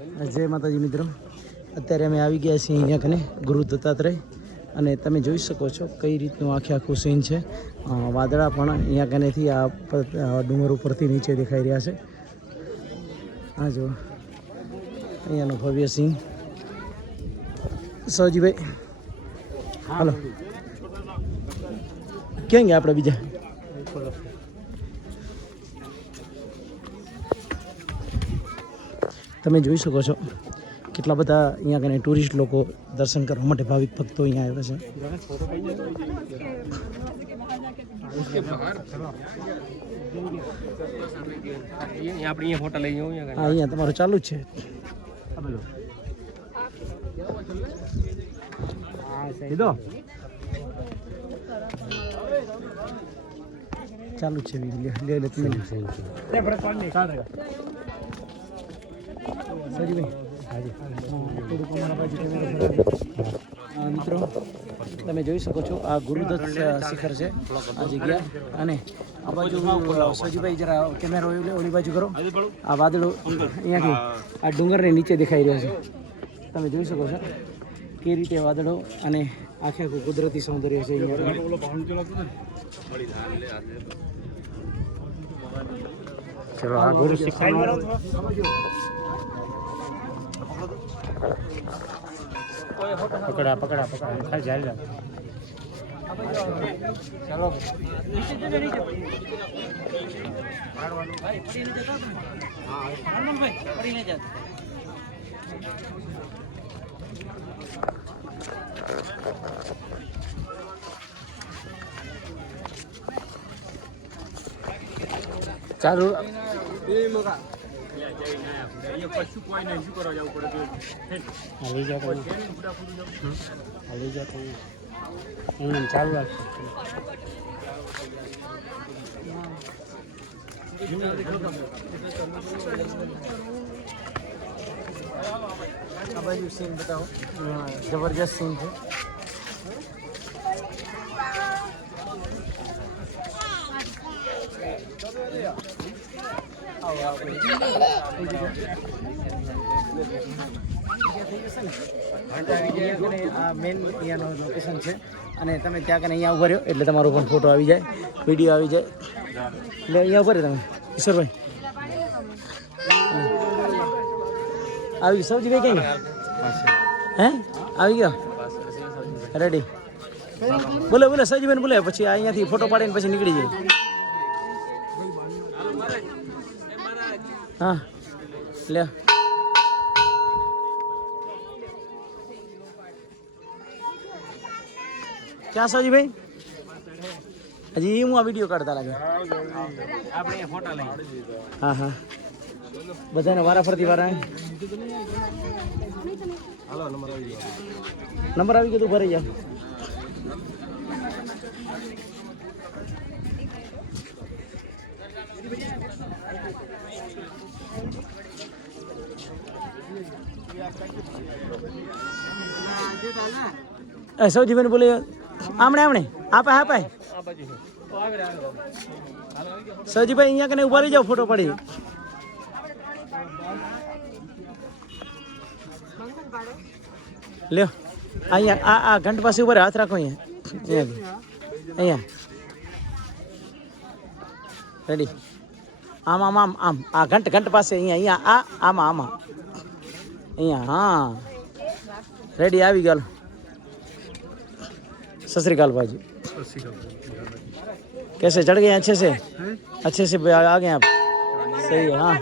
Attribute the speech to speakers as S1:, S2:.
S1: જય માતાજી મિત્રો. અત્યારે અમે આવી ગયા છીએ અહીંયા કને ગુરુ દત્તાત્રેય. અને તમે જોઈ શકો છો કઈ રીતનું આખે આખું સીન છે. વાદળા પણ અહીંયા કનેથી આ ડુંગર ઉપરથી નીચે દેખાઈ રહ્યા છે. હા જો અહીંયાનો ભવ્ય સીન સૌજીભાઈ હાલો. ક્યાં ગયા આપણે બીજા? તમે જોઈ શકો છો કેટલા બધા અહીંયા કને ટુરિસ્ટ લોકો દર્શન કરવા માટે ભાવિક ભક્તો અહીંયા આવ્યા છે
S2: અહીંયા
S1: તમારું ચાલુ જ છે ચાલુ છે મિત્રો, તમે જોઈ શકો છો, આ ગુરુદત્ત શિખર છે, આ જગ્યા. અને આ બાજુ સજીભાઈ જરા કેમેરો ઓલી બાજુ કરો. આ વાદળો અહીંયાથી, આ ડુંગરની નીચે દેખાઈ રહ્યો છે. તમે જોઈ શકો છો કે રીતે વાદળો અને આખે આખું કુદરતી સૌંદર્ય છે
S2: ચલો, આ ગુરુ પકડા પકડા પકડા. ખાલી જાય જા ચાલુ. હાલી જા તમે હાલી જા તમે હમ ચાલુ રાખજો
S1: આ બાજુ સીન બતાવો જબરજસ્ત સીન છે આ મેન અહીંયાનું લોકેશન છે અને તમે ત્યાં કને અહીંયા ઊભા રહ્યો એટલે તમારો પણ ફોટો આવી જાય વીડિયો આવી જાય એટલે અહીંયા ઊભા રહ્યો તમે ઈશ્વરભાઈ આવી સૌજીભાઈ ક્યાં હે આવી ગયો રેડી બોલે બોલે સજીબેન બોલે પછી અહીંયાથી ફોટો પાડીને પછી નીકળી જાય હા લે ક્યાં સજીભાઈ હજી હું આ વીડિયો કાઢતા લાગે.
S2: આપણે ફોટા લઈ
S1: હા હા. બધાને વારા ફરતી વારા નંબર આવી ગયો. તું ભરાઈ જાવ એ સૌજી બેન બોલે આમણે આમણે. આપે આપે.
S2: આ બાજુ છે આગળ આગળ
S1: સૌજીભાઈ અહીંયા કને ઊભા રહી જાઓ ફોટો પડી લ્યો અહીંયા આ આ ઘંટ પાસે ઊભા રહો, હાથ રાખો અહીંયા. અહીંયા અહીંયા. રેડી આમ આમ આમ આમ. આ ઘંટ ઘંટ પાસે અહીંયા અહીંયા આ આમાં આમાં. અહીંયા હા રેડી આવી ગયો सत श्रीकाल भाजी कैसे चढ़ गए अच्छे से अच्छे से आ आ गए आप सही है हाँ